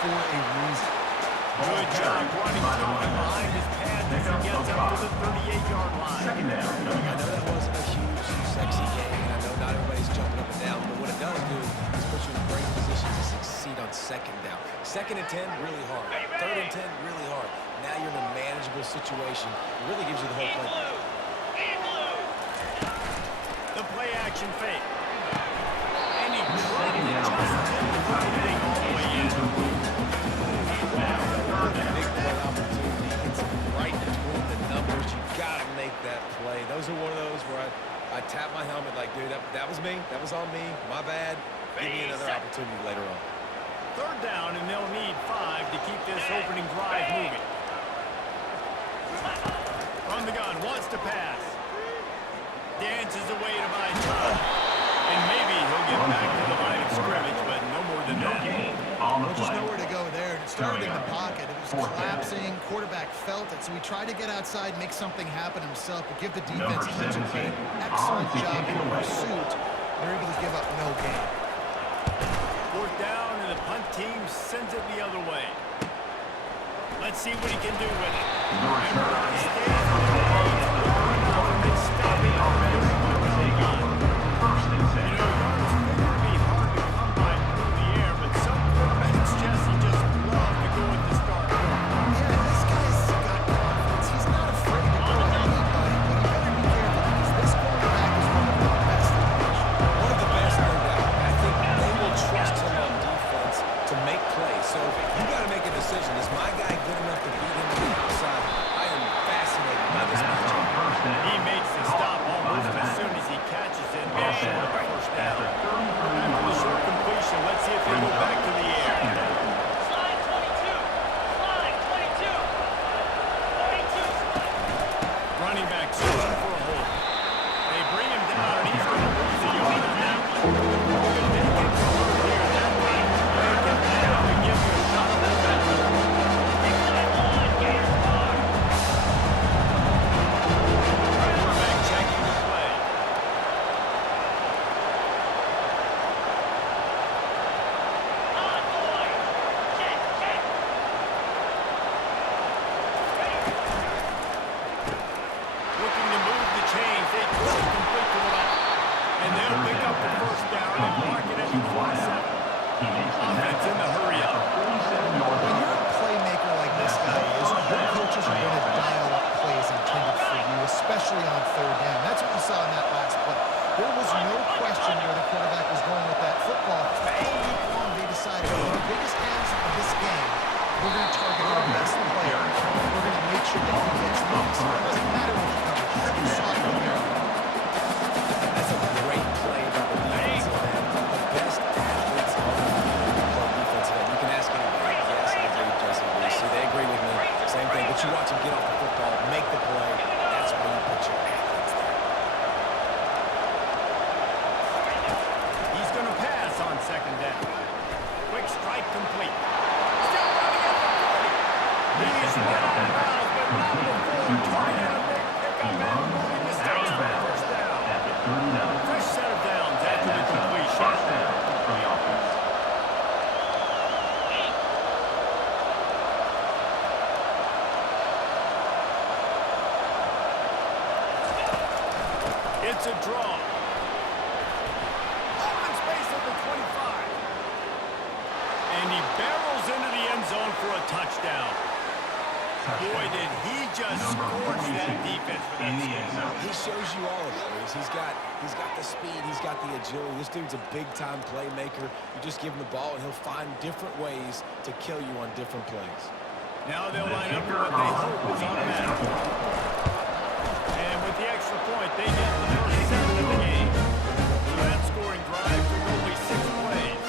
for a reason. Good job running to him behind his pads as he gets up to the 38-yard line. I know that wasn't a huge, sexy game, and I know not everybody's jumping up and down, but what it does do is put you in a great position to succeed on second down. Second and 10, really hard. Third and 10, really hard. Now you're in a manageable situation. It really gives you the whole play. The play action fake. And he dropped it just didn't put anything all the way in. Big play opportunity. Hits him right between the numbers. You got to make that play. Those are one of those where I tap my helmet like, dude, that was me. That was on me. My bad. Give me another opportunity later on. Third down, and they'll need 5 to keep this opening drive moving. From the gun, wants to pass. Dances away to buy time. And maybe he'll get back to the line of scrimmage, but no more than that. Well, just nowhere to go there. It started in the pocket. It was collapsing. Quarterback felt it, so he tried to get outside, make something happen himself, but give the defense tons of credit. Excellent job in pursuit. They're able to give up no gain. Fourth down, and the punt team sends it the other way. Let's see what he can do with it. especially on third down. That's what we saw in that last play. There was no question where the quarterback was going with that football. All week long, they decided, the biggest games of this game, we're going to target our best player. We're going to make sure that he gets looks. It doesn't matter what the coverage is. You saw it from there. That's a great play by the defensive end. The best athletes on the field play defensive end. You can ask anybody. Yes, I agree with Jason. See, they agree with me. Same thing. But you watch him get off the football, make the play. That's where you put your athletes there. He's going to pass on second down. Quick strike complete. Still running at the 40. He's out of bounds, but not before trying to make pickup and moving mistakes for the first down. Fresh set of downs after the completion. It's a draw. Open space at the 25. And he barrels into the end zone for a touchdown. Boy, did he just scorch that defense for that score. He shows you all of it. He's got the speed. He's got the agility. This dude's a big-time playmaker. You just give him the ball, and he'll find different ways to kill you on different plays. Now they'll line up for what they hope is automatic. And with the extra point, they get the first 7 of the game. So that scoring drive took only 6 plays.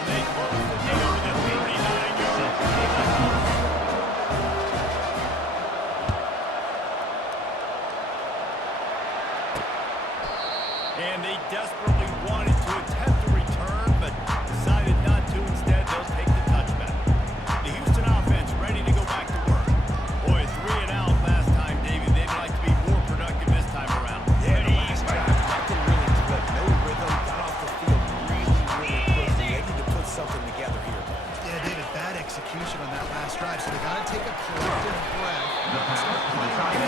And they close the deal with a 39-yard field. And they desperately wanted to attempt a return, but decided not to. Instead, they'll take the touchback. The Houston offense ready to go back to work. Boy, 3 and out last time, Davey. They'd like to be more productive this time around. Yeah, the last drive, nothing really good. No rhythm, got off the field execution on that last drive, so they got to take a collective breath and start playing.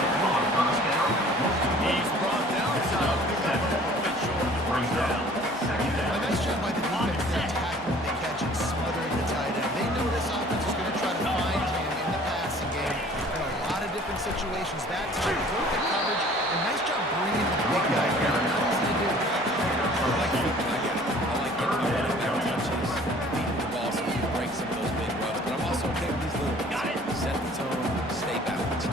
He's brought down some. Pick up a little bit short of the first down. A nice job by the defense there, tackling the catch and smothering the tight end. They know this offense is going to try to find him in the passing game in a lot of different situations. That time, perfect coverage, and nice job bringing the big guy down. Not easy to do. I like it. I like getting my running back touches, feeding the ball so we can break some of those big runs. But I'm also okay with these little ones. Set the tone, stay balanced.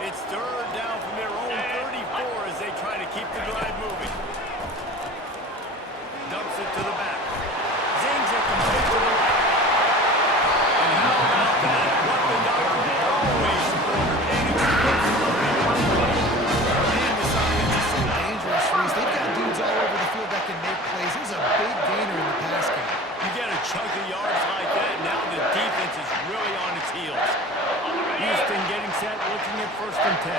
It's third down from their own 34 as they try to keep the drive moving. Dumps it to the back. Zings it complete to the right. And how about that? What the doctor always scored and explosive. Man, this offense is so dangerous, Reese. They've got dudes all over the field that can make plays. Here's a big gainer in the pass game. You get a chunk of yards like that, now the defense is really on its heels. Houston getting set, looking at 1st and 10.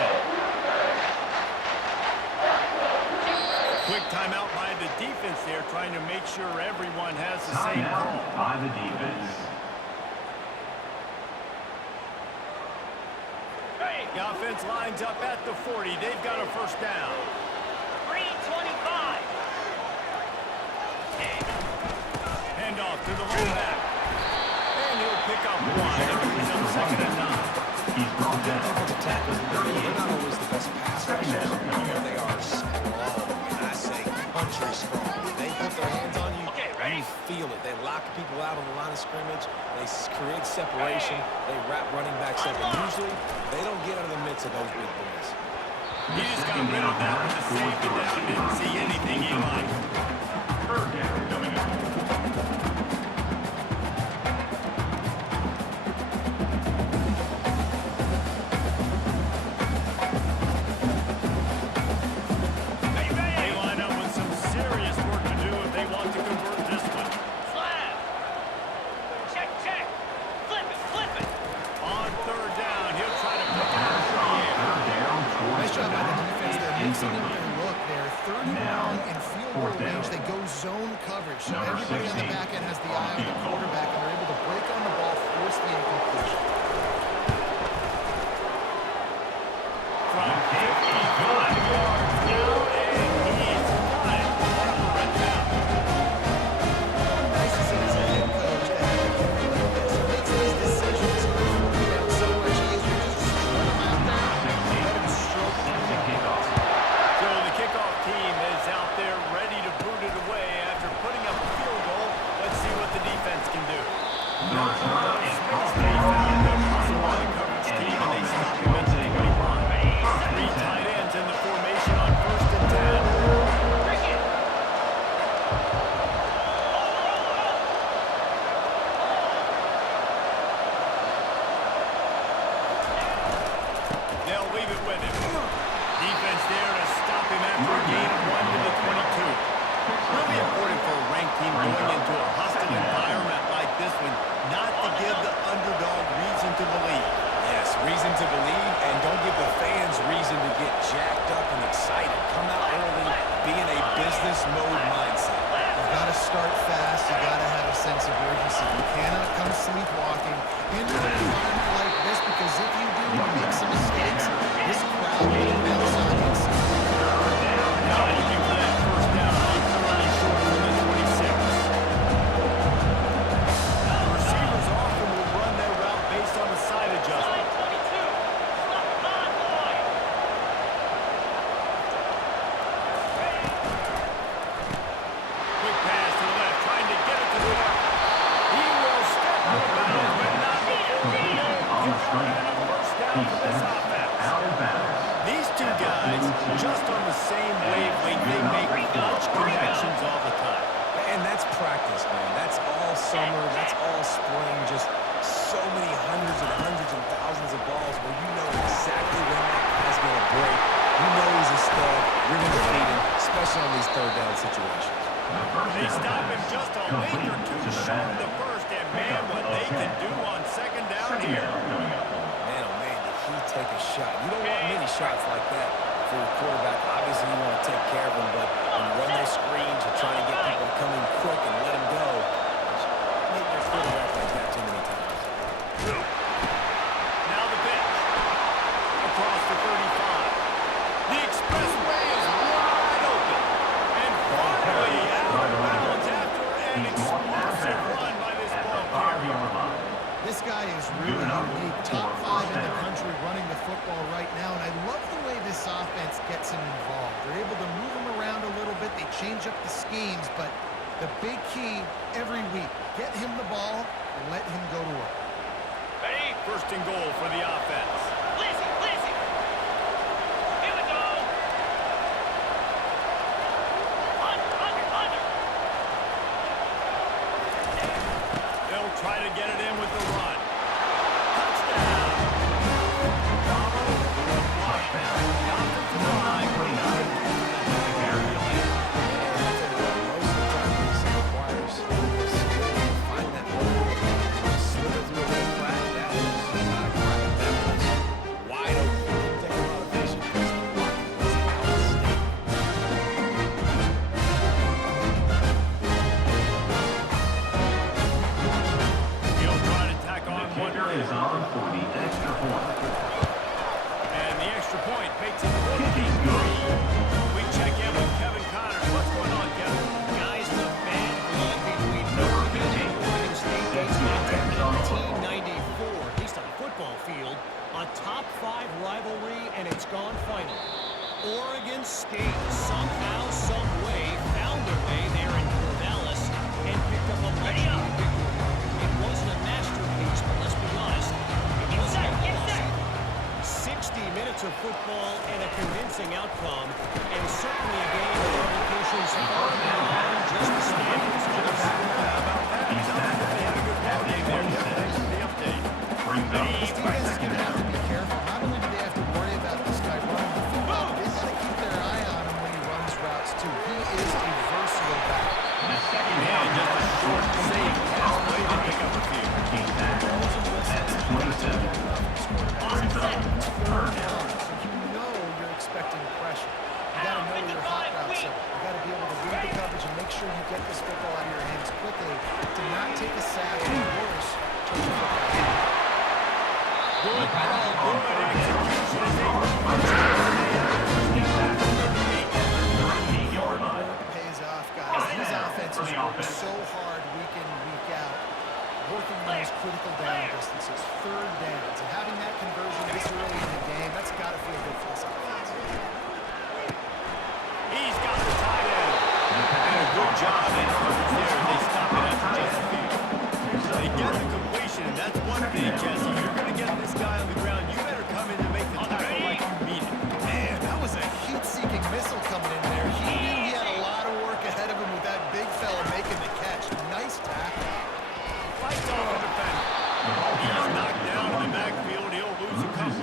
Quick timeout by the defense there, trying to make sure everyone has the same call. By the defense. The offense lines up at the 40. They've got a 1st down. 3:25. Hand off to the left back. And he'll pick up 1. It brings up 2nd and 9. He's brought down. Defensive tackles in the league, they're not always the best pass rushers. They are strong, and I say country strong. They put their hands on you, you feel it. They lock people out on the line of scrimmage. They create separation. They wrap running backs up, and usually they don't get out of the midst of those big boys. He just got rid of that with the safety down. Didn't see anything he liked. Third down coming up. They line up with some serious work to do if they want to convert this one. Slap. Check, check. Flip it. On 3rd down, he'll try to pick it up from the air. Nice job by the defense there, mixing up their look there. 3rd and long in field goal range. They go zone coverage. So everybody on the back end has the eye on the quarterback, and they're able to break on the ball, force the incompletion. From 55 yards now, and he's got it for a down. Nice to see as a head coach to have a kid like this. It makes these decisions on 4th down so much easier. Just strut him out there, let him stroke it. So the kickoff team is out there ready to boot it away after putting up a field goal. Let's see what the defense can do. Not enough space. They found the hustle by the coverage team, and they stop him at the 21. 3 tight ends in the formation on 1st and 10. They'll leave it with him. Defense there to stop him after a gain of 1 to the 22. Really important for a ranked team going into a hostile environment like this one, not to give the underdog reason to believe. Yes, reason to believe, and don't give the fans reason to get jacked up and excited. Come out early, be in a business mode mindset. You've got to start fast. You've got to have a sense of urgency. You cannot come sleepwalking into an environment like this, because if you do, you make some mistakes, this crowd will bounce on you. Now looking for that 1st down on 3rd and short from the 26. Receivers often will run their route based on a side adjustment. 22. Slap on, boy. Quick pass to the left, trying to get it to the left. He will step out of bounds, but not before the middle. On the strike. And a 1st down for this offense. Out of bounds. These two guys, just on the same wavelength, they make clutch connections all the time. And that's practice, man. That's all summer. That's all spring. Just so many hundreds and thousands of balls where you know exactly when that guy's going to break. You know he's a stud. You're going to feed him, especially on these 3rd down situations. They stop him just a length or 2 short of the 1st, and man, what they can do on 2nd down here. Man, oh man, did he take a shot. You don't want many shots like that for your quarterback. Obviously, you want to take care of him, but when you run those screens, you're trying to get people to come in quick and let him go. Make your quarterback like that too many times. This guy is really unique. Top 5 in the country running the football right now, and I love the way this offense gets him involved. They're able to move him around a little bit. They change up the schemes, but the big key every week, get him the ball, let him go to work. Ready? First and goal for the offense. Listen, listen. Here we go. Under. They'll try to get it in with the run. Touchdown. Bravo with a block down. The offensive line will not get the carry away. Most of the time, this requires the skill to find that hole. Slither through a little crack. That was not a crack. That was wide open. Didn't take a lot of vision because the blocking was outstanding. He'll try to tack on The one kicker more. is on for the extra point. And the extra point makes it Kicking good. 14-3. We check in with Kevin Connors. What's going on, Kevin? Guys, the bad blood between Number Oregon 15. and Oregon State dates back to 1994, at least on the football field. A top 5 rivalry, and it's gone final. Oregon State somehow, some way, found their way there in Corvallis and picked up a much-needed victory. It wasn't a masterpiece, but let's be honest, it wasn't a loss. 60 minutes of football and a convincing outcome, and certainly a game with implications far beyond just the standings. He's back. Thanks for the update. Brings up This defense is going to have to be careful. Not only do they have to worry about this guy running the football, but they've got to keep their eye on him when he runs routes, too. He is a versatile back. the second And down. just a short save pass play to pick up a few. He's back. That's 27. Brings up third down. So you know you're expecting pressure. You got to know where your hot routes are. You got to be able to read the coverage and make sure you get this football out of your hands quickly to not take a sack or worse, turn the football. Good call, good execution. He's back. 38-yard line. Pays off, guys. These offenses work so hard week in and week out, working on those critical down distances, third downs, and having that conversion this early in the game, that's got to feel good for this offense. He's got the tight end. And a good job in coverage there. They stop it after just a few. They get the completion, and that's one thing, Jesse. You're going to get this guy on the ground. You better come in to make the tackle like you mean it. Man, that was a heat-seeking missile coming in there. He knew he had a lot of work ahead of him with that big fella making the catch. Nice tackle. Fights off a defender. He's knocked down in the backfield. He'll lose a couple.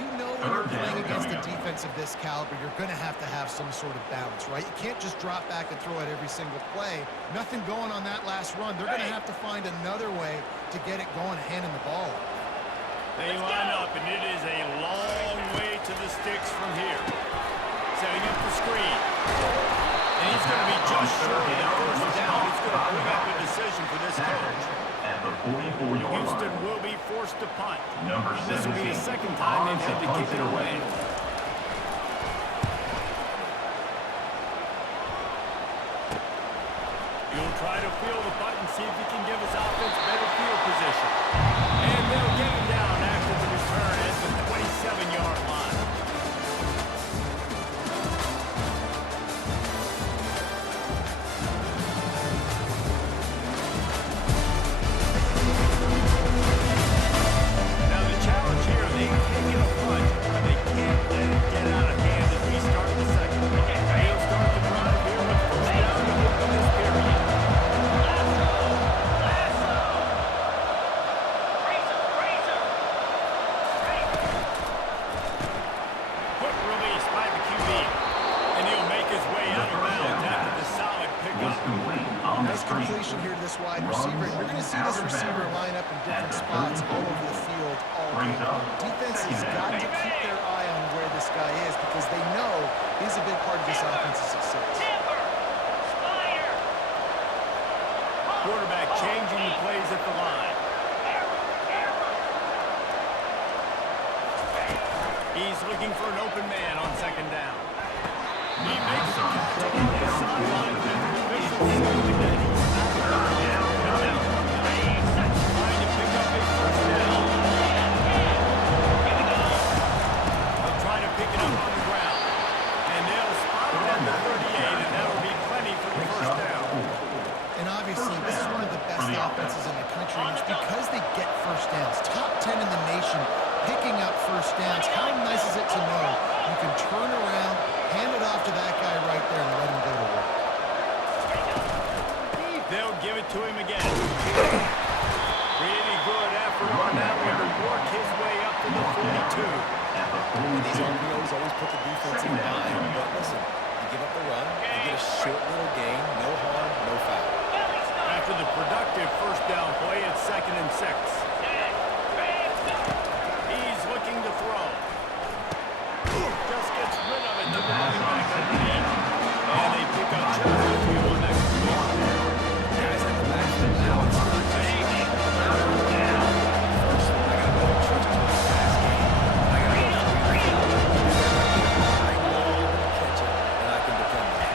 You know when you're playing against a defense of this caliber, you're going to have some sort of balance, right? You can't just drop back and throw it every single play. Nothing going on that last run. They're going to have to find another way to get it going, handing the ball. They line up, and it is a long way to the sticks from here. Setting up the screen. And he's going to be just short of the first down. It's going to bring up a decision for this coach. At the 44-yard Houston line. will be forced to punt. Number This will 17. be the second time they've had to kick it away. He'll try to feel the button, see if he can give his offense better field position. And they'll get him down after the return at the 27-yard line. Now the challenge here, they've taken a punt, but they can't let it get out of hand as we start the second. They'll start the drive here with first down to open this period. Quick release by the QB. And he'll make his way out of bounds after the solid Was pickup. complete on the Nice screen. completion here to this wide receiver. And you're going to see this receiver line up in different spots all over the field all Brings game. up Defense has second got down. to keep their eye on where this guy is because they know he's a big part of this offense's success. Quarterback changing the plays at the line. He's looking for an open man on second down. He makes the catch along the sideline. And the officials say that he's not allowed to come down. Trying to pick up first downs. Top 10 in the nation picking up first downs. How nice is it to know you can turn around, hand it off to that guy right there, and let him go to work? They'll give it to him again. Pretty good effort on that one to work his way up to the 42. And these RPOs always put the defense in line. But listen, you give up the run, you get a short little gain, no harm, no foul. After the productive first down play, it's 2nd and 6. He's looking to throw. Just gets rid of it to the running back underneath. And they pick up just a few on that completion. Guys in the backfield now, it's not just first, I got to go and trust in the pass game. I got to go free. I know I'm going to catch it, and I can depend on it.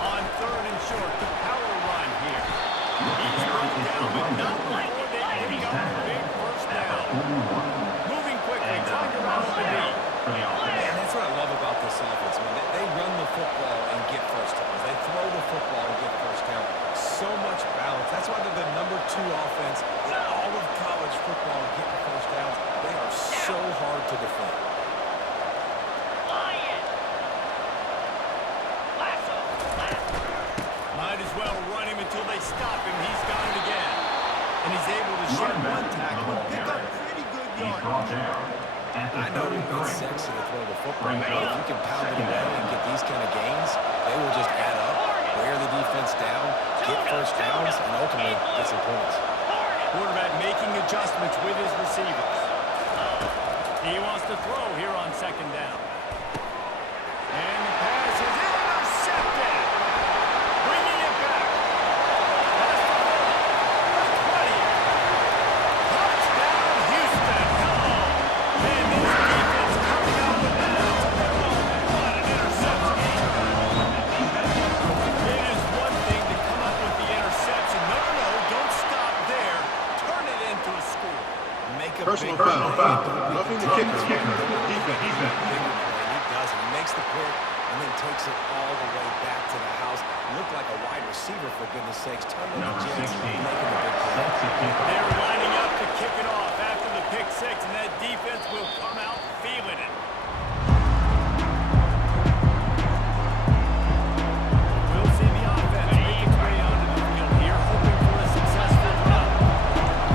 On 3rd and short, the power run here. He's brought down, but not before they pick up the big first down. Moving quickly, trying to run over the Man, that's what I love about this offense. I mean, they run the football and get first downs. They throw the football and get first down. So much balance. That's why they're the #2 offense in all of college football and getting first downs. They are so hard to defend. Might as well run him until they stop him. He's got it again. And he's able to shed one tackle and pick up pretty good yards. I know it's sexy to throw the football, but if you can pound it away and get these kind of gains, they will just add up, wear the defense down, get first downs, and ultimately get some points. Quarterback making adjustments with his receivers. He wants to throw here on 2nd down. And the pass is intercepted. Bringing it back. That's the 20. Touchdown, Houston. Hello. And this defense coming out with that. What an interception. It is one thing to come up with the interception. No, don't stop there. Turn it into a score. Make a Personal big foul. play. Roughing the kicker. Defense. Bigger play. He does it. He makes the pick and then takes it all the way back to the house. Looked like a wide receiver, for goodness sakes. Turning the Jets, making a big play. They're lining up to kick it off after the pick 6, and that defense will come out feeling it. We'll see the offense make its way onto the field here, hoping for a successful run.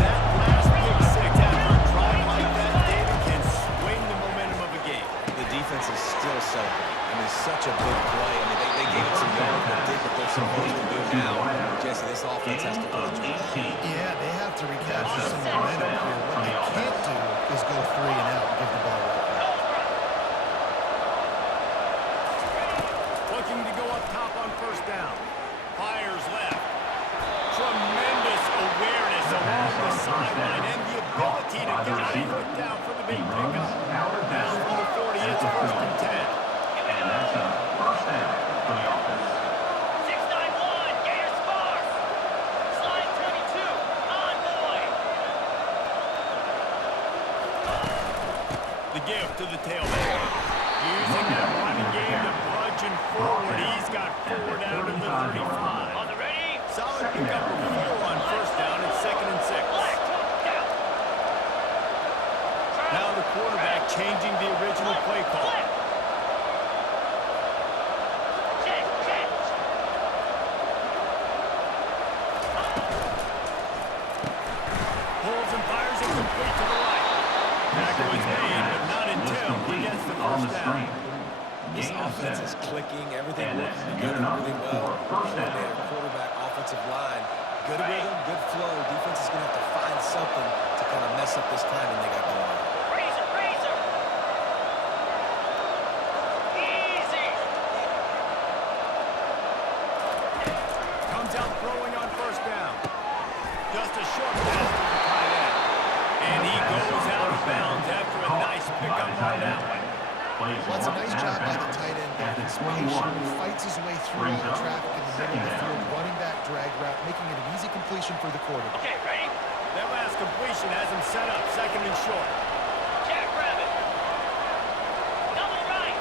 That last pick 6 after a drive like that, David, can swing the momentum of a game. The defense is still celebrating. I mean, such a big play. I mean, they gave it some yards, but did what they're supposed to do now. Jesse, this offense has to put a job. Yeah, they have to recapture some momentum here. What they can't do is go 3 and out and give the ball right back. Looking to go up top on 1st down. Fires left. Tremendous awareness along the sideline and the ability to get a foot down for the big pickup. Down from the 40, it's 1st and 10. And that's a first down for the offense. 691, Gators sparse. Slide 22, on boy. The give to the tailback. Using that running game to budge and forward. He's got 4 down to the 35. On the ready, Solid pickup of 4 on 1st down. It's 2nd and 6. left, down. Now the quarterback changing the original play call. Check, check. Pulls and fires it complete to the right. Tackle is made, but not until he gets the On the first down. screen. This Gain of offense 6. is clicking. Everything And looks it's good good and enough really well. for first down. Their quarterback, offensive line, good rhythm, good flow. Defense is going to have to find something to kind of mess up this timing they got going on. Razor, razor. Easy. Comes out throwing on 1st down. Just a short pass to the tight end. And he goes out of bounds after a nice pickup on that one. Well, it's a nice job by the tight end there. He's patient, fights his way through all the traffic in the middle of the field, running that drag route, making it an easy completion for the quarterback. Okay, ready? That last completion has him set up 2nd and short. Jackrabbit. Double right.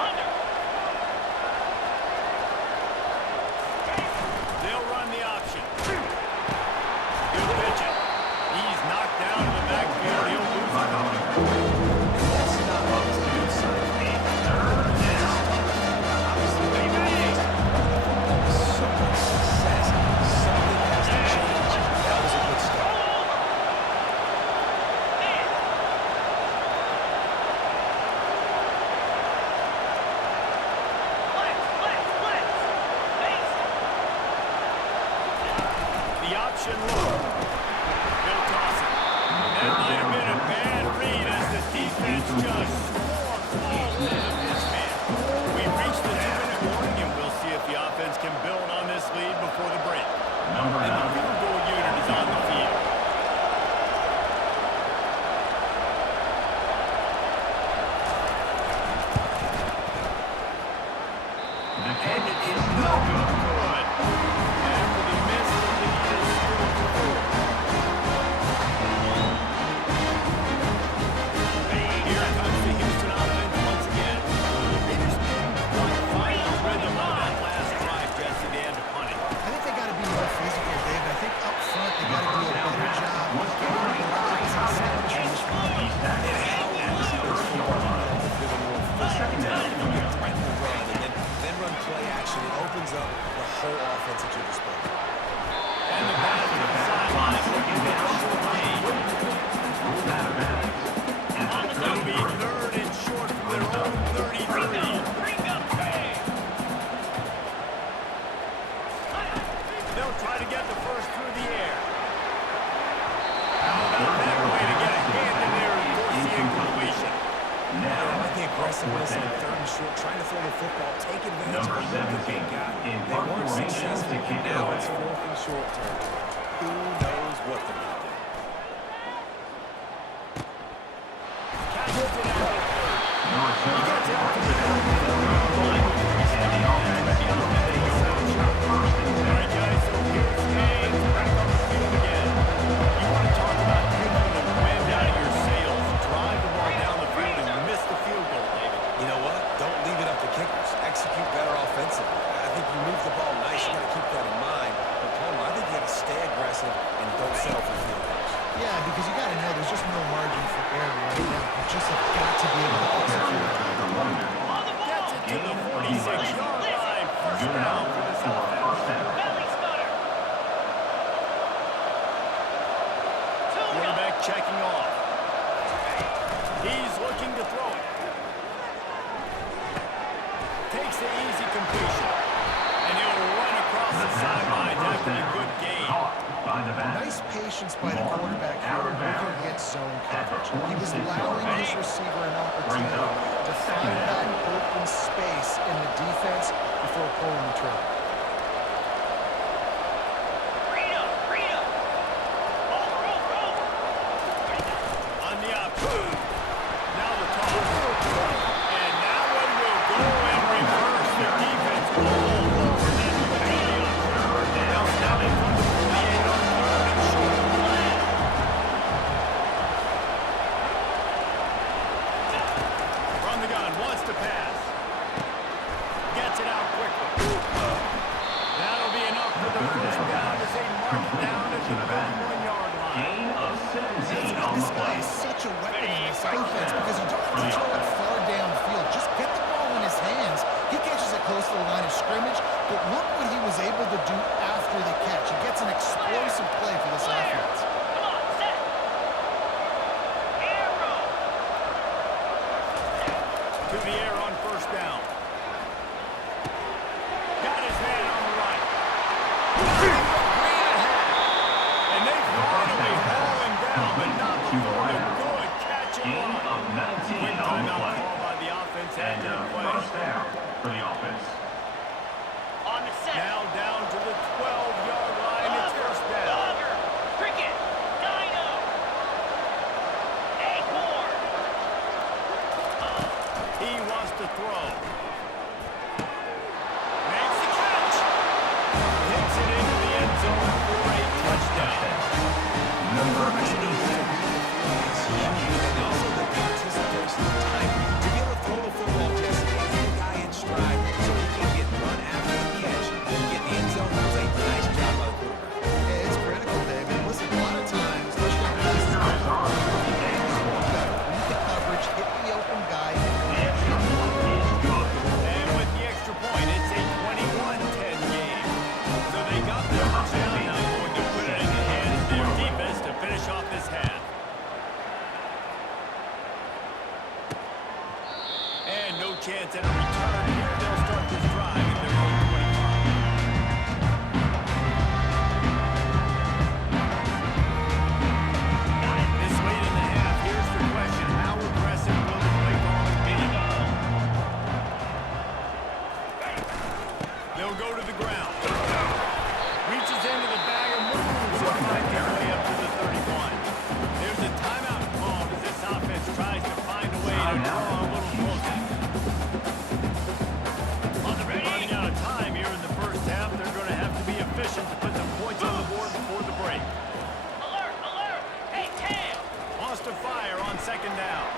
Under. They'll run the option. Good pitching. formation look. He'll toss it. That might have been a bad read as the defense just swarms all over this man. We've reached the 2-minute warning, and we'll see if the offense can build on this lead before the break. And the field goal unit is on the field. And it is no good. After the miss, the lead is still 4. Here comes the Houston offense once again. They just didn't quite find the rhythm on that last drive, Jesse. They had to punt it. I think they got to be more physical, Dave. I think up front they got to do a better job of getting the lines and establishing this run. Then run play action. It opens up the whole offense at your disposal. And the pass to the sideline looking for a short gain. It'll be 3rd and short from their own 33. They'll try to get the first through the air. How about that way to get a hand in there and force the incompletion? I like the aggressiveness on 3rd and short, trying to throw the football, take advantage of the look that they got. They weren't successful, and now it's 4th and short territory. Who knows what they're going to do? Catches it out of 3rd. He gets out to the 3rd. All right, guys, so here's James back on the field again. You want to talk about taking the wind out of your sails. Drive the ball down the field and miss the field goal, David. You know what? Don't leave it up to kickers. Execute better offensively. I think you move the ball nice. You got to keep that in mind. But Palmer, I think you got to stay aggressive and don't settle for field goals. Yeah, because you got to know there's just no margin for error right now. You just have got to be able to execute. Gets it to the 46-yard line. First down for this offense. Quarterback checking off. He's looking to throw it. Takes the easy completion. And he'll run across the sidelines after a good gain. Nice patience by the quarterback here, working against zone coverage. He was allowing his receiver an opportunity to find that open space in the defense before pulling the trigger. On the option. Now the toss. And that one will go in reverse. The defense all over them with the option. They'll snap it from the 48 on 3rd and short. From the gun, wants to pass. Gets it out quickly. That'll be enough for the first down as they mark it down at the 31-yard line. This guy is such a weapon in this offense because you don't have to throw it far downfield. Just get the ball in his hands. He catches it close to the line of scrimmage, but look what he was able to do after the catch. He gets an explosive play for this offense. To the air on first down. Got his man on the right. And they finally haul him down, but not before the good catch and run. Quick timeout call by the offense after the play. On the set. Now down to the 12-yard line. It's first down. Cricket. Dino. Acorn. He wants to throw. on second down.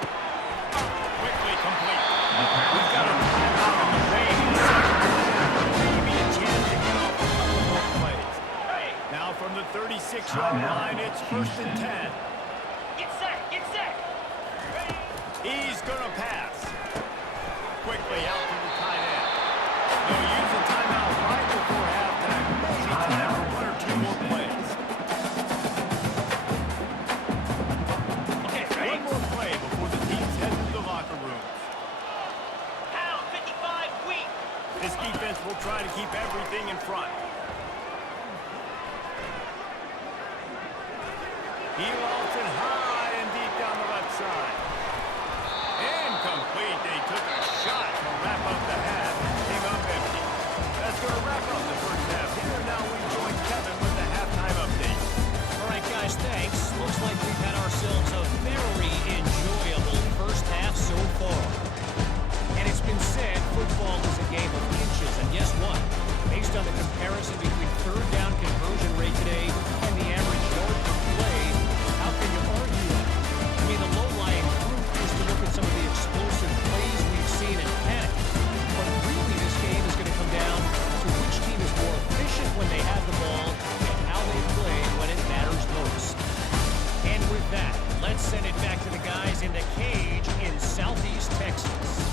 Quickly complete. We've got a timeout on the way in the second half. Maybe a chance to get off a couple more plays. Now from the 36-yard line, it's 1st and 10. Get set, get set. He's going to pass. Quickly out to the tight end. They'll use a timeout right before halftime. Maybe time for 1 or 2 more plays. Okay, ready? One more play before the teams head to the locker rooms. Pound 55 weak. This defense will try to keep everything in front. He lofts it high and deep down the left side. Incomplete. They took a shot to wrap up the half. Came up empty. That's going to wrap up the first half. Here now we join Kevin with the halftime update. All right, guys, thanks. Looks like we've had ourselves a very enjoyable first half so far. And it's been said football is a game of inches. And guess what? Based on the comparison between third down conversion rate today and the average yard per play, how can you argue that? I mean, the low-lying fruit is to look at some of the explosive plays we've seen in panic. But really, this game is going to come down to which team is more efficient when they have the ball and how they play when it matters most. And with that, let's send it back to the guys in the cage in Southeast Texas.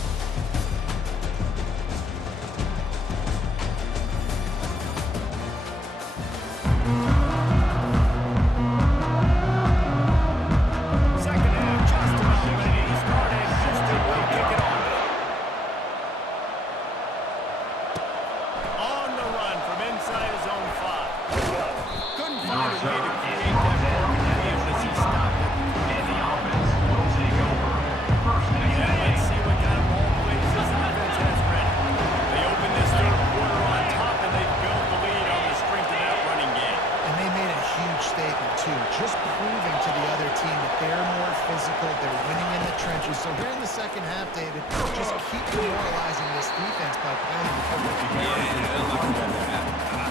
Second half just about ready to start, and Houston will kick it off. On the run from inside his own 5. Couldn't find a way to create that broken field as he stopped it. And the offense will take over. 1st and 10. Yeah, let's see what kind of ball plays this offense has ready. They open this third quarter on top, and they build the lead on the strength of that running game. And they made a huge statement, too, just proving to the other team that they're more physical, they're winning in the trenches. So here in the second half, David, just keep demoralizing this defense by playing the football.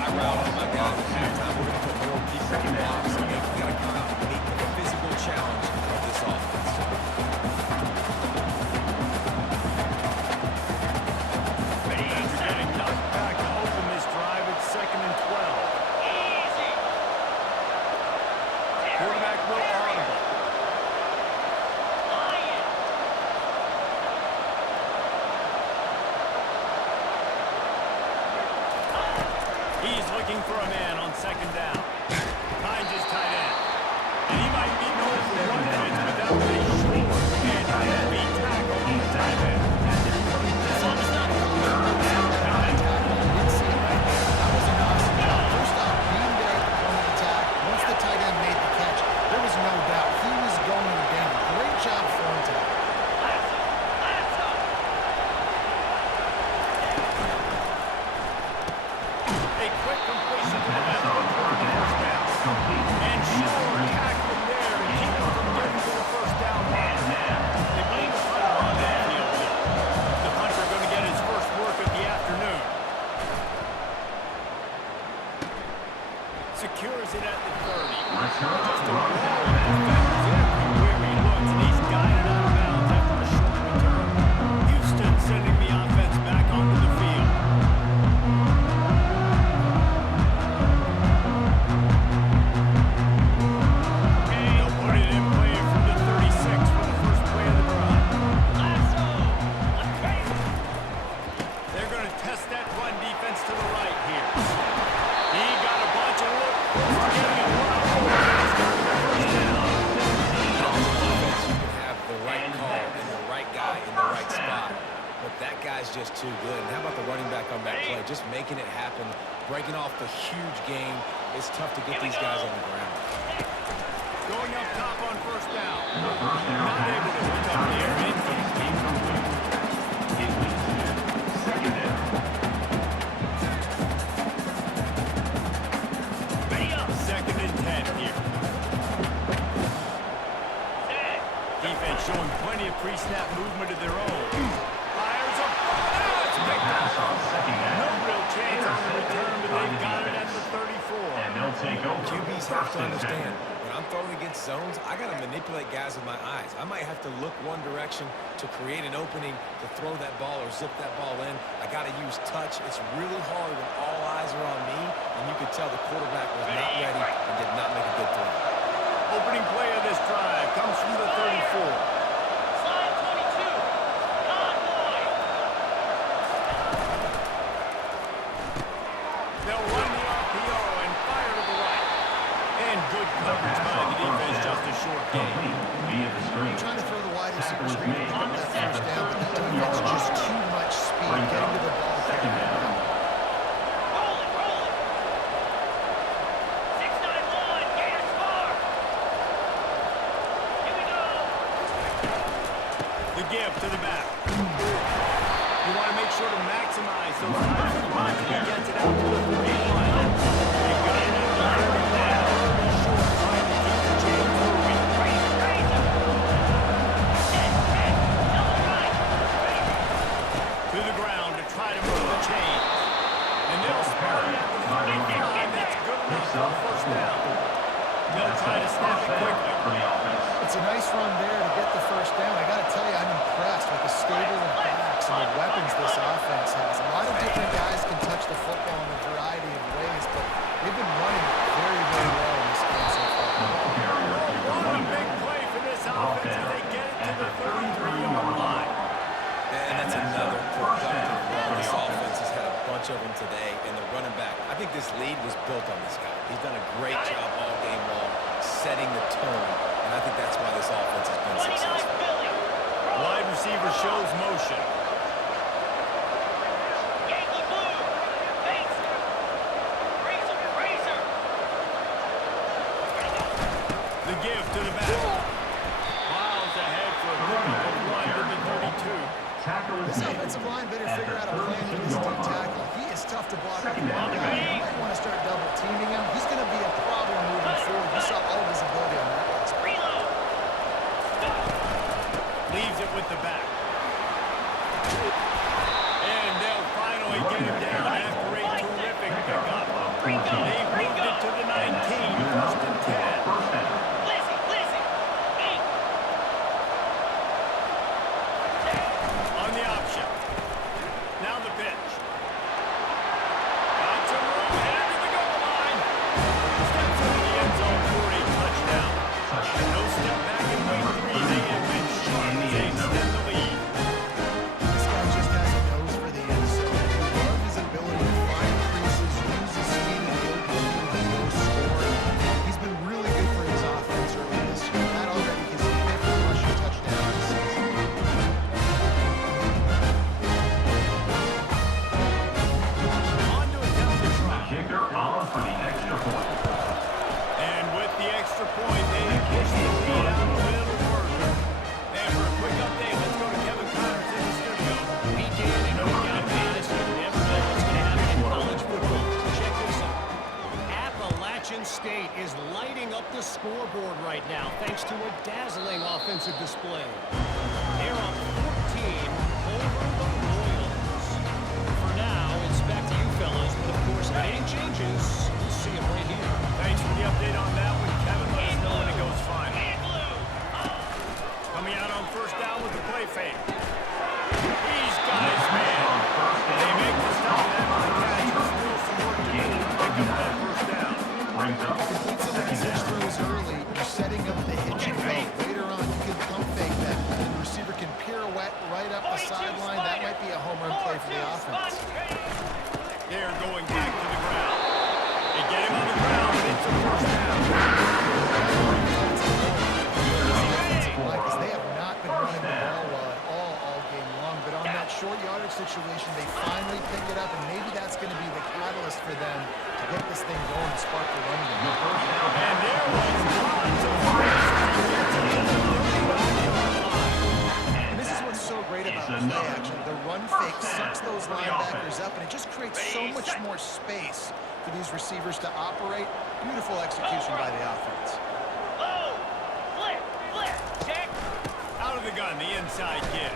I riled up my guys at halftime. We're going to put more people in the box. We got to come out and meet the physical challenge of this offense. After getting knocked back to open this drive, it's 2nd and 12. Easy. Quarterback will audible. Lion. He's looking for a man on 2nd down. Finds his tight end. And he might be known for one pitch, but that was a short and heavy tackle on the tight end. First off, being there at the point of attack, once the tight end made the catch, there was no doubt he was going down. Great job throwing to him. Lasso. A quick completion to the left for the first down. And sure, tackle him there and keep him from getting to the first down line. They bring the punter on that field. The punter going to get his first work of the afternoon. Secures it at the 30. Let's go. Just a wall of defenders everywhere he looks, and he's guided out of bounds after a short return. Houston sending the offense back onto the field. They'll put it in play from the 36 for the first play of the drive. Lasso. Okay. They're going to test that run defense to the right here. He got a bunch of look close to getting it right. He's going to get the first down. Defense, you can have the right call and the right guy in the right spot. But that guy's just too good. And how about the running back on that play? Just making it happen, breaking off the huge game. It's tough to get these guys on the ground. Going up top on first down. The first down Not able to pick up the air. incomplete. It leads to 2nd down. Ready up. 2nd and 10 here. Set. Defense showing plenty of pre-snap movement of their own. Fires a ball. Now it's picked Pass up. on 2nd down. No real chance on the return, but they've got it at the 34. And they'll take over. QBs have to understand, when I'm I'm throwing against zones, I got to manipulate guys with my eyes. I might have to look one direction to create an opening to throw that ball or zip that ball in. I got to use touch. It's really hard when all eyes are on me, and you could tell the quarterback was not ready and did not make a good throw. Opening play of this drive comes from the 34. Slide 22. Not wide. They'll run the RPO and fire to the right. And good coverage by the defense, just a short gain. Via the screen. Trying to throw the wide receiver screen to pick up that first down, but the defense just too much speed getting to the ball carrier. Roll it, roll it. 691. Gators score. Here we go. The give to the back. You want to make sure to maximize those types of runs when he gets it out to the 3 line. They got it at the 31. Short trying to keep the chains moving. Raise, raise him. 10, 10. Double right. Raise it. To the ground to try to move the chains. And they'll spare it at the 35. That's good enough for a first down. They'll try to snap it quickly. For the offense. It's a nice run there to get the first down. I got to tell you, I'm impressed with the stable of backs and the weapons this offense has. A lot of different guys can touch the football in a variety of ways, but they've been running very, very well in this game so far. What a big play for this offense as they get it to the 33-yard line. And that's another productive run. This offense has had a bunch of them today, and the running back, I think this lead was built on this guy. He's done a great job all game long, setting the tone, and I think that's why this offense has been 29 successful. Philly. Wide receiver shows motion. Yankee blue. Face. Razor, razor. The give to the back. Miles ahead for a pickup of 1 to the 32. Tackle is This made. offensive line better figure out a plan for this deep tackle. He is tough to block up the one guy. You might want to start double teaming him. He's going to be a problem moving forward. You saw all of his ability on that last play. Reload. Leaves it with the back. And they'll finally get him down after a terrific pickup. They've moved it to the 19, first and 10. First down. Lizzie, Lizzie. 8. On the option. Now the pitch. Got some room, headed to the goal line. Steps into the end zone for a touchdown. No step back in week 3. They have been sharp as they extend the lead. This guy just has a nose for the end zone. I love his ability to find creases, use his speed in the open field and go score. He's been really good for his offense early this year. That already his 5th rushing touchdown of the season. On to attempt the try. Kicker on for the extra point. And with the extra point, they have pushed the lead out a little further. And for a quick update, let's go to Kevin Connors in the studio. Week in and week out, guys, you never know what's going to happen in college football. Check this out. Appalachian State is lighting up the scoreboard right now thanks to a dazzling offensive display. They're up 14 over the Royals. For now, it's back to you fellas, but of course, if anything changes, we'll see them right here. Thanks for the update on that one, Kevin. Let us know when it goes final. And blue. Coming out on first down with the play fake. These guys, man. They make the stop after the catch. There's still some work to do to pick up that first down. Brings up Complete some of these hitch throws early. You're setting up the hitch and go. Later on, you can pump fake that. And the receiver can pirouette right up the sideline. That might be a home run play for the offense. They're going back to the ground. They get him on the ground, and it's a first down. Because they have not been running the ball well at all game long. But on that short yardage situation, they finally pick it up, and maybe that's going to be the catalyst for them to get this thing going and spark the running game. And there was lots of space to get to the 30-yard line. And this is what's so great about play action. The run fake sucks those linebackers up, and it just creates so much more space for these receivers to operate. Beautiful execution by the offense. Low. Flip, flip. Check. Out of the gun, the inside kid.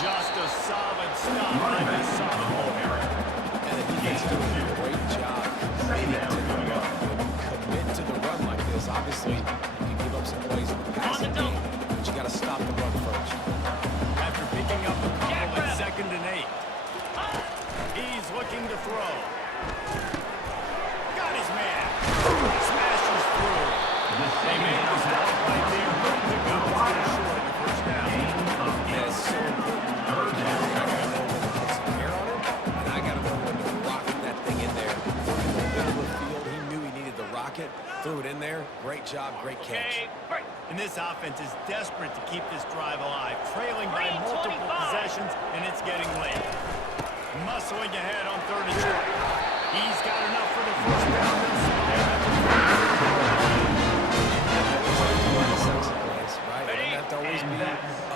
Just a solid stop by this sophomore. And the defense is doing a great job committing to the run. When you commit to the run like this, Obviously, you can give up some plays in the passing game, but you got to stop the run first. After picking up a couple at 2nd and 8. He's looking to throw. Got his man. Smashes through. They made the stop right there. Pick up is going short in the first down. And it's so important. I got to know when to put some air on it, and I got to know when to rocket that thing in there. In the middle of the field, he knew he needed the rocket. Threw it in there. Great job, great catch. And this offense is desperate to keep this drive alive, trailing by multiple possessions, and it's getting late. Muscling ahead on 3rd and short. He's got enough for the first down. They'll spy him at the 30. Plays, right? It doesn't have to always be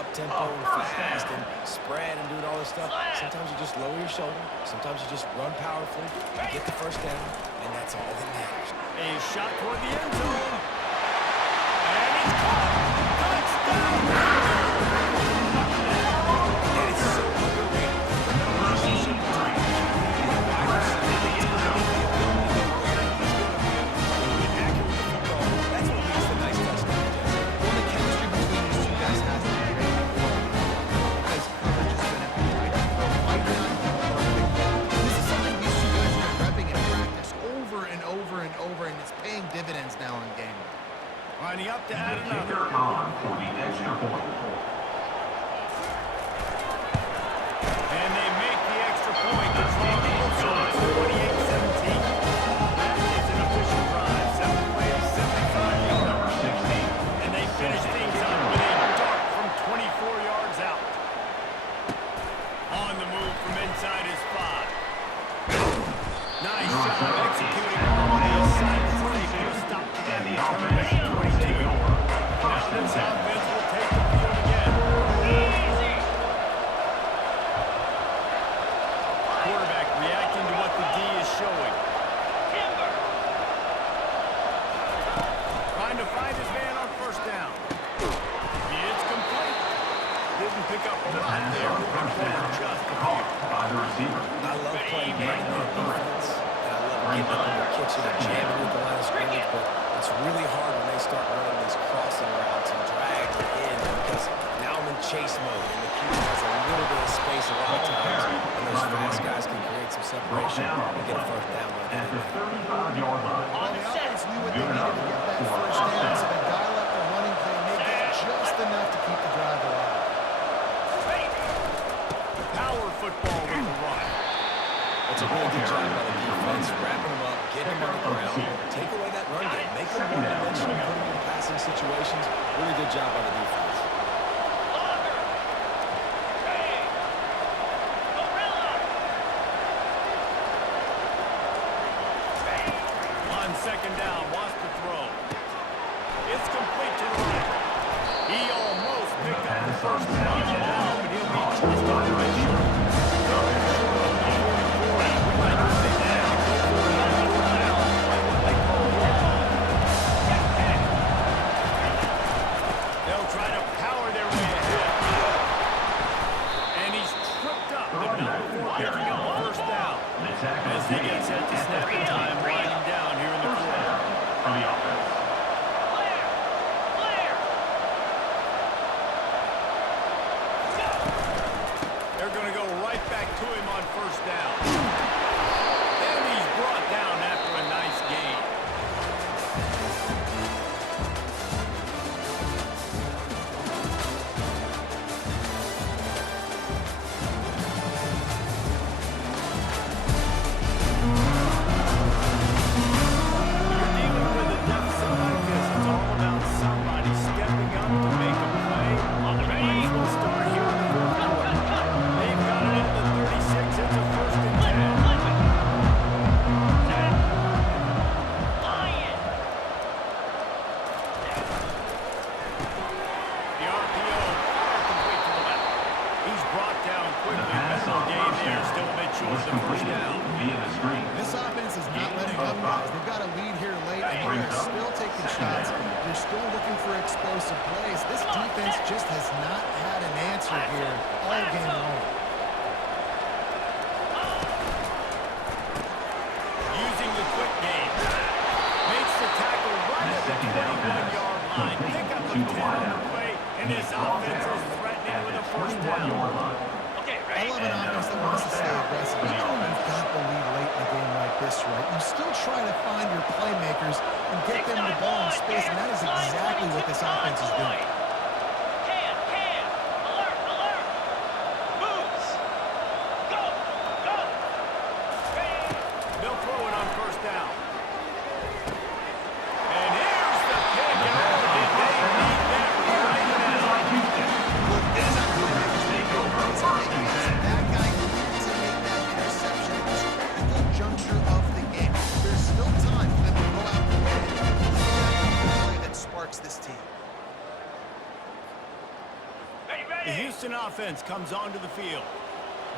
up-tempo and fast and spread and doing all this stuff. Sometimes you just lower your shoulder. Sometimes you just run powerfully, you get the first down, and that's all that matters. A shot toward the end zone. And it's caught. Touchdown. And it's so underrated. Position time. Wide receiver, the time, the ability to where he's going to be accurate with the football. That's what leads to nice touchdown, Jesse. Well, the chemistry between these two guys has to be great because coverage is going to be tight. Might not be perfect. This is something these two guys have been repping in practice over and over and over, and it's paying dividends now in game. Lining up to add The another. kicker on for the extra point. And they make the extra point. The draw closer. It's 28-17. That is an official drive. 7 plays, 75 Number yards. 16. And they finish things up with a dart from 24 yards out. On the move from inside his 5. Nice job executing all the assignments they do. Stop the And the return offense at will 22. take over. Now First and this 10. offense will take the field again. Quarterback reacting to what the D is showing. Trying to find his man on 1st down. It's complete. Didn't pick up a The lot pass there. on first down. Just a few. Caught by the receiver. I love playing man-to-man defense, and I love getting up in the kitchen and jamming with the line of scrimmage, but it's really hard when they start running these crossing routes and drag in because now I'm in chase mode, and the QB has a little bit of space a lot of times, and those fast guys can create some separation and get a first down like At the that. 35-yard line. Well, the offense knew what they needed to get that first down, so they dial up the running play, and they get just enough to keep the drive alive. Power football with the run. It's a really good job by the defense, wrapping them up, getting them on the ground, take away that run game, make them one-dimensional, put them in passing situations. Really good job by the defense. On 2nd down, wants to throw. It's complete to the right. He almost picked up the first down now, but he'll be just on the right short. They'll try to power their way ahead. And he's tripped up, but not before picking up the first down. The tackle As is they made get set to at snap the in time, 15. winding down here in the First quarter. down for the offense. They're going to go right back to him on 1st down. And he's brought down after a nice gain. You're dealing with a deficit like this. It's all about somebody stepping up to make a play. Might as well start here in the 4th quarter. They've got it at the 36. It's a 1st and 10. The RPO, fire complete to the left. He's brought down The quickly. pass Mental on game first there, down still a bit short was of the first completed down. via the screen. This offense is not letting up, guys. They've got a lead here late, and they're still taking shots. They're still looking for explosive plays. This defense just has not had an answer here all game long. Using the quick game. Makes the tackle right And at the second down line. Pick up a 10 on the play, and this offense is threatening with a first down. Okay, I ready? love an offense that wants to stay aggressive. Even when you've got the lead late in a game like this, right, you still try to find your playmakers and get them the ball in space, and that is exactly what this offense is doing. Can. Alert, alert. Moves. Go. Ready? They'll throw it on first down. And here's the pick. Oh, did they need that right now? Look, it's not going to make us make it's a big miss. That guy needs to make that interception at this critical juncture of the game. There's still time for them to go out and win it. That's the play that sparks this team. Ready, The ready. Houston offense comes onto the field.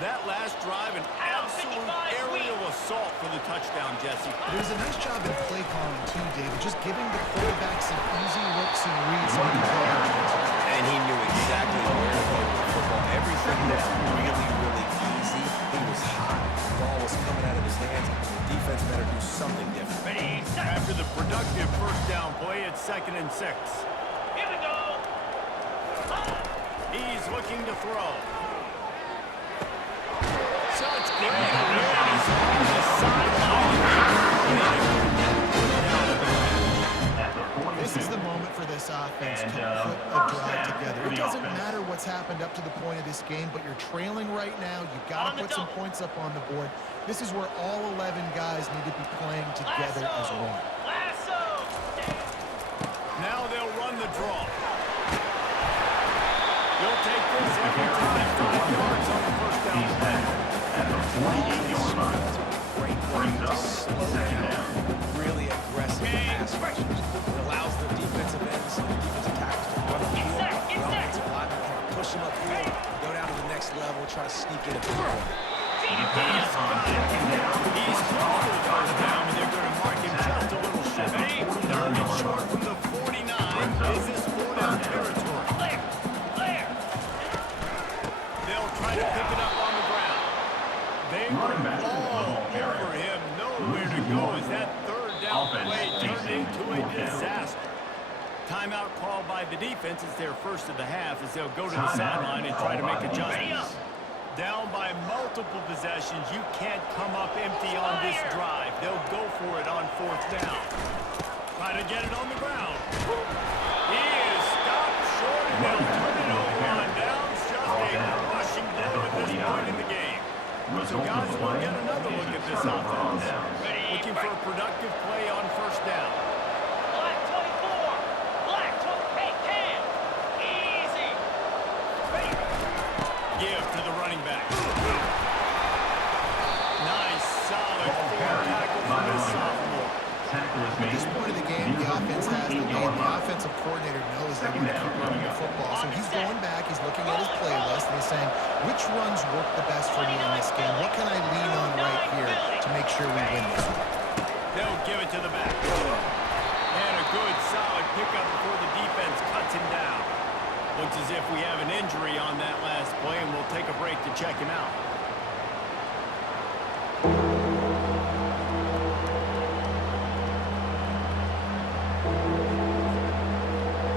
That last drive, an absolute aerial assault for the touchdown, Jesse. There's a nice job in play calling too, David. Just giving the quarterback some easy looks and reads so he can go out and And he knew exactly where to go with the football. Everything looked really easy. He was hot. The ball was coming out of his hands. The defense better do something different. Ready, set. After the productive first down play, it's 2nd and 6. Here we go. He's looking to throw. Such great awareness on the sideline. This is the moment for this offense to put a drive together. It doesn't matter what's happened up to the point of this game, but you're trailing right now. You've got to put some points up on the board. This is where all 11 guys need to be playing together as one. Lasso. Now they'll run the draw. You'll take this every time. 5 yards on the first down play. Great Brings up second down. really aggressive pass rushers. It allows the defensive ends and the defensive tackles to run the field. The offensive linemen kind of push them upfield, go down to the next level, try to sneak in a big one. He's close to the first down, and they're going to mark him just a little short. 3rd and short from the 49. Is this 4-down territory? Clear. They'll try to pick it up on the ground. They were all over him. Nowhere to go as that 3rd down play turned into a disaster. Timeout called by the defense. It's their first of the half as they'll go to the sideline and try to make adjustments. Down by multiple possessions. You can't come up empty on this drive. They'll go for it on 4th down. Try to get it on the ground. He is stopped short, and they'll turn it over on downs. Just a rushing blow at this point in the game. So guys, we'll get another look at this offense. Looking for a productive play on first down. Black 24. Black 20. Hey, Cam. Easy. Ready. Give to the running back. Nice, solid 4 tackle from this sophomore. At this point of the game, the offense has the lead. The offensive coordinator knows they want to keep running the football. So he's going back, he's looking at his playlist, and he's saying, which runs work the best for me in this game? What can I lean on right here to make sure we win this one? They'll give it to the back. And a good, solid pickup before the defense cuts him down. Looks as if we have an injury on that last play, and we'll take a break to check him out.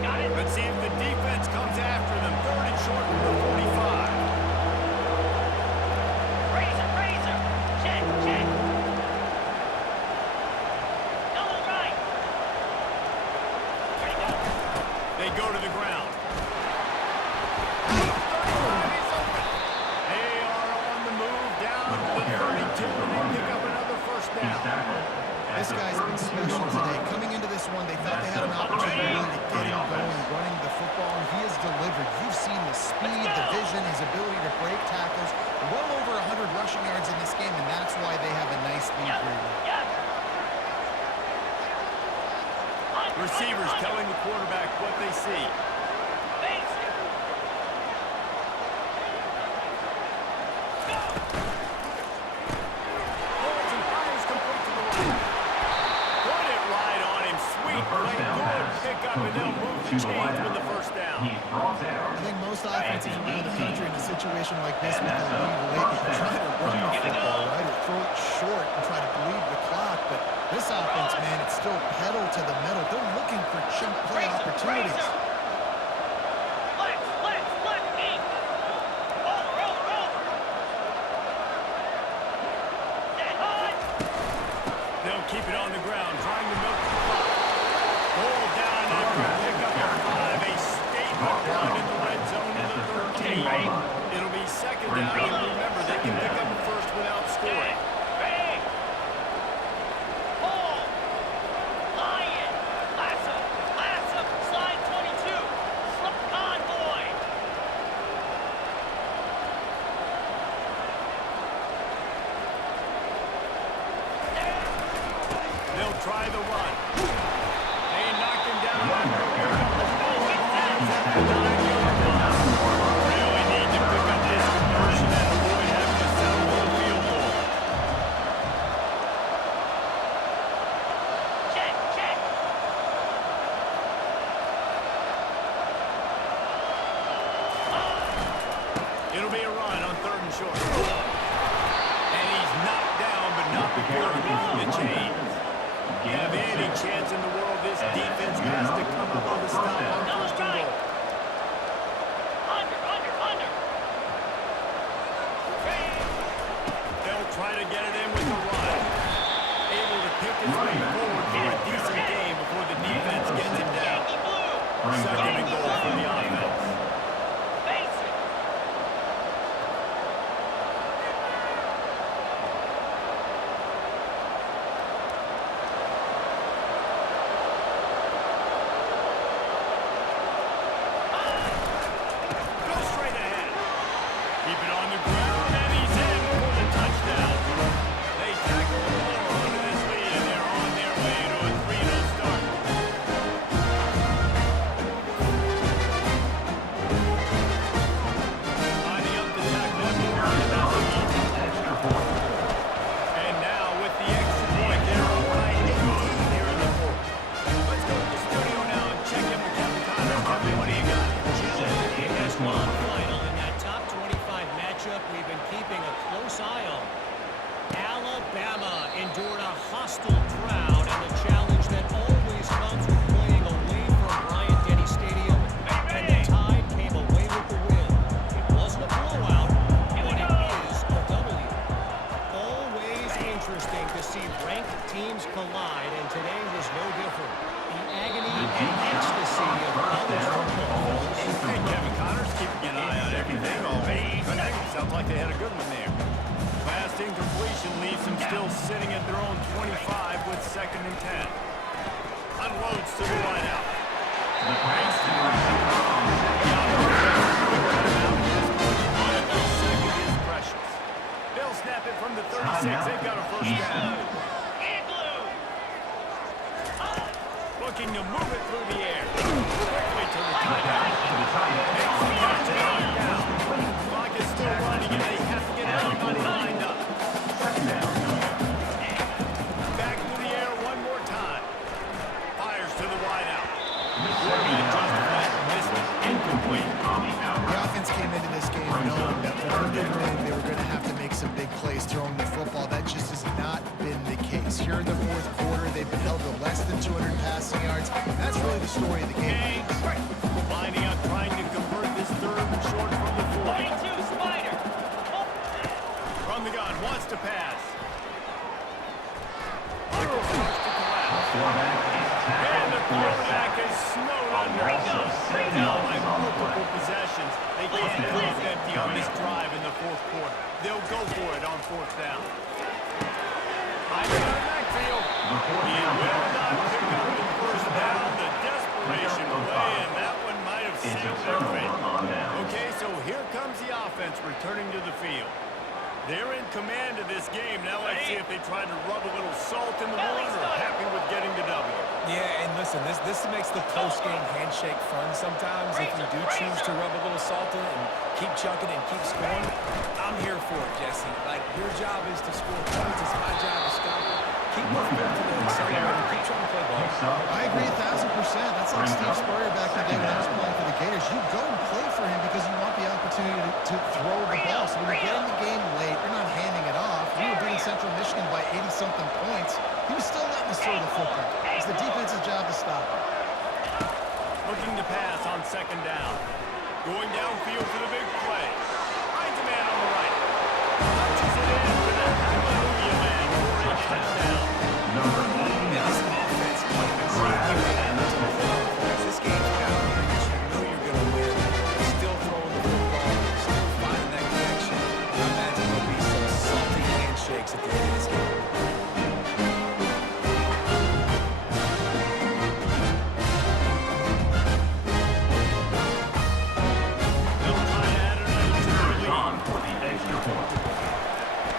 Got it. Let's see if the defense comes after them. 3rd and short from the 45. Razor. Check. Double right. Ready, go. They go to the ground. They are on the move down to the 32, and they pick up another first down. This guy's been special today. Coming into this one, they thought they had an opportunity really to get him going, running the football, and he has delivered. You've seen the speed, the vision, his ability to break tackles. Well over 100 rushing yards in this game, and that's why they have a nice lead here. Yep. Receivers telling the quarterback what they see. Base. Balls and fires complete to the right. Put it right on him. Sweet play. Good pick up, and they'll move to the the chains with wideout. the first down. He's brought down. I think most offenses around the country in a situation like this with the lead late, they're trying to run the football, right, or throw it short and try to bleed the clock. But this offense, man, it's still pedal to the metal. They're looking for chunk play opportunities. They'll keep it on the ground, trying to milk the clock. Goal down after a pickup of 5. A statement run in the red zone to the 13. It'll be second down, and remember, they can pick up a first without scoring. They'll try the run. They knock him down. Really need to pick up this conversion and avoid having to settle for a field goal. It'll be a run on 3rd and short. And he's knocked down, but not before moving the chains. Have any chance in the world, this defense has to come up with a stop on 1st and goal. They'll try to get it in with the run. Able to pick his way forward for a decent game before the defense gets him down. 2nd and goal for the offense. Go straight ahead. Keep it on the ground, and he's in for the touchdown. They tackle the ball under this lead, and they're on their way to a 3-0 start. Lining up the tackle on the Extra point. And now with the extra point, they're on by 18 here in the 4th. Let's go to the studio now and check in with Kevin Connors. Kevin, what do you got? It has gone final in that top 25 matchup we've been keeping a close eye on. Alabama endured a hostile crowd and the challenge that always comes with playing away from Bryant-Denny Stadium, and the Tide came away with the win. It wasn't a blowout, but it is a W. Always interesting to see ranked teams collide, and today was no different. The agony and ecstasy of college football. Hey, Kevin Connors, keeping an eye on everything. Sounds like they had a good one there. Fast incompletion leaves them still sitting at their own 25 with 2nd and 10. Unloads to the wideout. The pass to Every second is precious. They'll snap it from the 36. They've got a first down. Looking to move it through the air. Quickly to the tight end. Makes the catch and knocked down. Clock is still running, and they have to get everybody lined up. Back to the air one more time. Fires to the wideout. Just flat, missed it. Incomplete. The offense came into this game knowing that for a good win, they were going to have to make some big plays throwing the football. That just has not been the case. Here in the 4th quarter, they've been held to less than 200 passing yards. That's really the story of the game. Lining up, trying to convert this 3rd and short from the 40. From the gun, wants to pass. Michael starts to collapse. And the quarterback is snowed under. Now by multiple possessions, they can't go empty on this drive in the 4th quarter. They'll go for it on 4th down. Finding the backfield. He will not pick up the first down. The desperation play, and that one might have sealed their fate. Okay, so here comes the offense returning to the field. They're in command of this game. Now let's see if they try to rub a little salt in the wound or happy with getting the W. Yeah, and listen, this makes the post-game handshake fun sometimes. If you do choose to rub a little salt in it and keep chucking and keep scoring, I'm here for it, Jesse. Like, your job is to score points. It's my job to stop it. keep moving to the accelerator. Keep trying to play ball. I agree 1,000%. That's like Steve Spurrier back in the day when I was playing for the Gators. You go and play for him because you want the opportunity to throw the ball. So when you get in the game late, you're not handing it off. We were beating Central Michigan by 80-something points. He was still letting us throw the football. It's the defense's job to stop it. Looking to pass on second down. Going downfield for the big play. Finds a man on the right. Punches it in for the hallelujah man for a touchdown. Number 9. This offense can't this game's got to win. You know you're going to win. They're still throwing the football, still finding that connection. I imagine there'll be some salty handshakes at the end of this game. They'll try to add another to the On lead. for the extra point.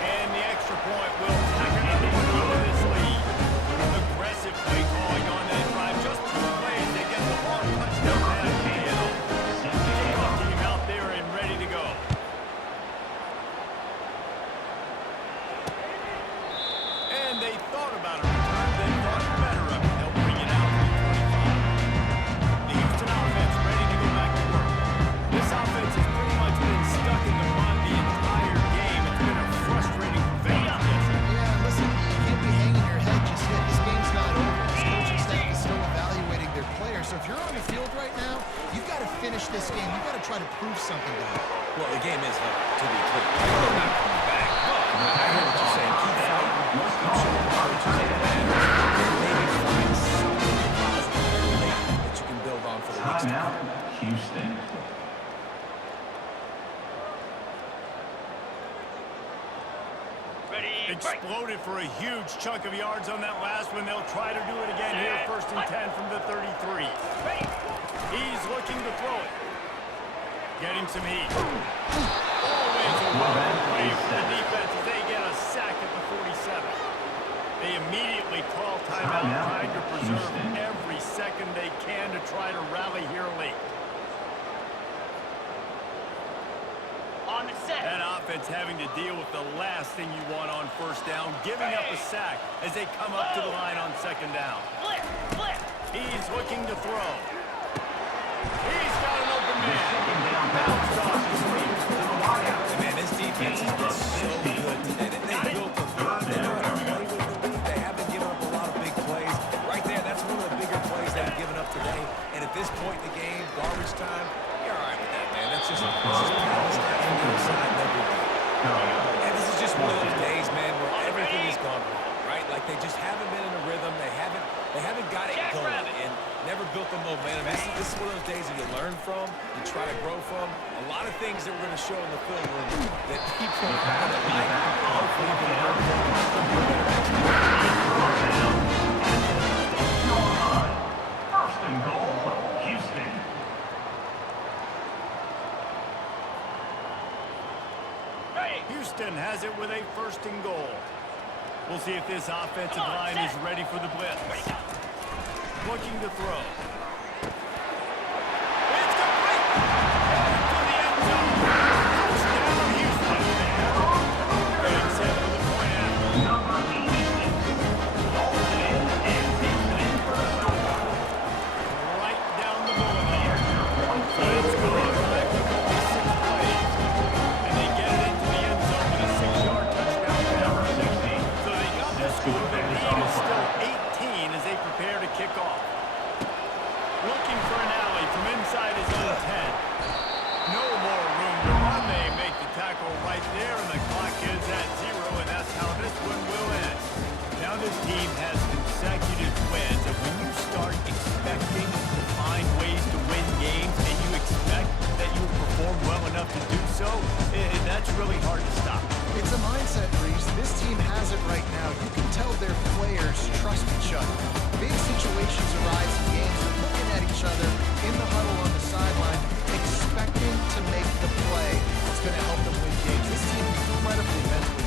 And the extra point will tack another one onto this lead. Aggressive play calling on that drive. Just 2 plays to get the long touchdown pass to the end. Kickoff team out there and ready to go. And they thought about a return. They thought better of it. They'll bring it out to the 25. The Houston offense ready to go back to work. This offense has pretty much been stuck in the mud the entire game. It's been a frustrating thing. Yeah, listen, you can't be hanging your head just yet. This game's not over. This coaching staff is still evaluating their players. So if you're on the field right now, you've got to finish this game. You've got to try to prove something to them. Well, the game is over, to be clear. They're not coming back. I hear what you're saying. Keep fighting. Keep showing the coaches that it matters. And maybe find something positive late that you can build on for the weeks to Timeout, come. Houston. Exploded for a huge chunk of yards on that last one. They'll try to do it again here. 1st and 10 from the 33. He's looking to throw it. Getting some heat. Always a welcome play for the defense as they get a sack at the 47. They immediately call timeout, trying to preserve every second they can to try to rally here late. On the set. That offense having to deal with the last thing you want on 1st down, giving up a sack as they come up to the line on 2nd down. Flip, flip. He's looking to throw. He's got an open man. Bounced off his feet. Man, this defense has been so good today. They built a good. They know how to play with the lead. They haven't given up a lot of big plays. Right there, that's one of the bigger plays they've given up today. And at this point in the game, garbage time, you're all right with that, man. That's just pounding stats from the outside. No big deal. And this is just one of those days, man, where everything has gone wrong, right? Like they just haven't been in a rhythm. They haven't got it going and never built the momentum. This is one of those days that you learn from, you try to grow from. A lot of things that we're going to show in the film room that people that like, hopefully you can learn from and do better next time. First and goal, Houston. Houston has it with a 1st and goal. We'll see if this offensive line is ready for the blitz. Looking to throw. It's complete! Headed to the end zone. Touchdown, Houston. Getting set for the point after. Number 86. Dalton and Dixon for the score. Right down the boulevard. So it's going back to only 6 plays. And they get it into the end zone with a 6-yard touchdown Number pass. 60. So they got the score. The lead is still 18 as they prepare to kick off. Looking for an alley from inside his own 10. No more room to run. They make the tackle right there, and the clock is at 0, and that's how this one will end. Now this team has consecutive wins, and when you start expecting to find ways to win games, and you expect that you will perform well enough to do so, that's really hard to stop. It's a mindset, Reese. This team has it right now. You can tell their players trust each other. Big situations arise in games. They're looking at each other in the huddle on the sideline, expecting to make the play that's going to help them win games. This team is incredibly mentally